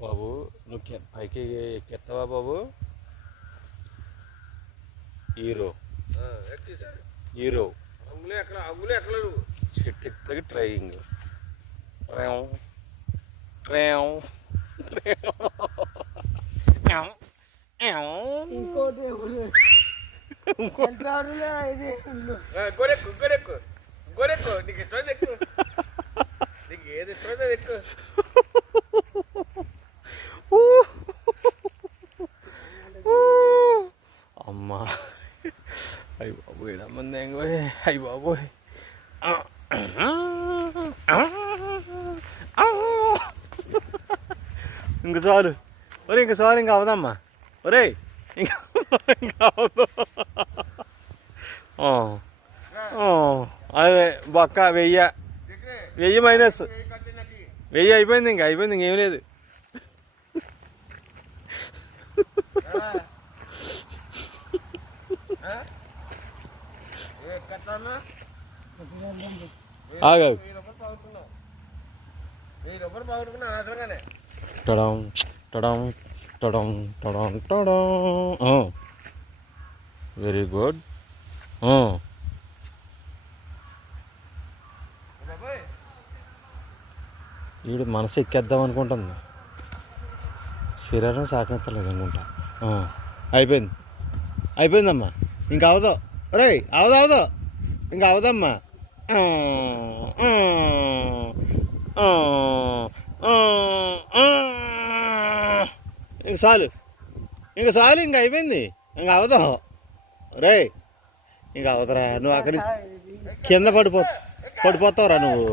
బాబు నువ్వు పైకి ఎక్కేస్తావా బాబు? Hero hero చెట్టు ఎక్కడికి ట్రైంగ్ ఇంకోటి నీకు ఇష్టం ఎక్కువ, నీకు ఏది ఇష్టం ఎక్కువ. అమ్మా అయ్యి బాబోయ్ నమ్మంది ఎంగోయ్, అయ్యి బాబోయ్. ఇంక చాలు ఒరే, ఇంక చాలు, ఇంక అవదమ్మా ఒరే, ఇంకా అవదు. అదే బొక్క 1000 మైనస్ 1000 అయిపోయింది, ఇంకా అయిపోయింది, ఇంకేం లేదు. ఆగాగు టడం టడం టడం టడం టడం. Very good. వీడు మనసు ఎక్కేద్దాం అనుకుంటుంది, శరీరం సాకనెత్తలేదు అనుకుంటా. అయిపోయింది, అయిపోయిందమ్మా, ఇంకా అవదు రే, అవదు, ఇంకా అవదమ్మా. ఇంక చాలు, ఇంక చాలు, ఇంక అయిపోయింది, ఇంక అవదు రే, ఇంక అవదరా. నువ్వు అక్కడి కింద పడిపోతావురా నువ్వు.